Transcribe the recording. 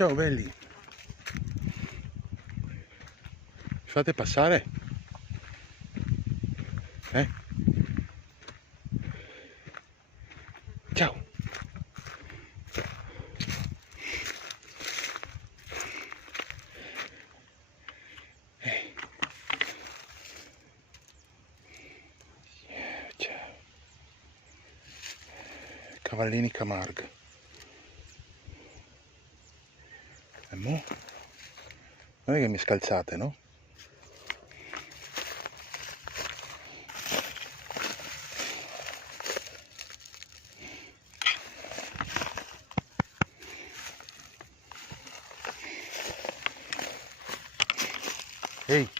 Ciao belli, mi fate passare? Eh? Ciao. Ciao. Cavallini Camargue. E mo? Non è che mi scalzate, no? Ehi!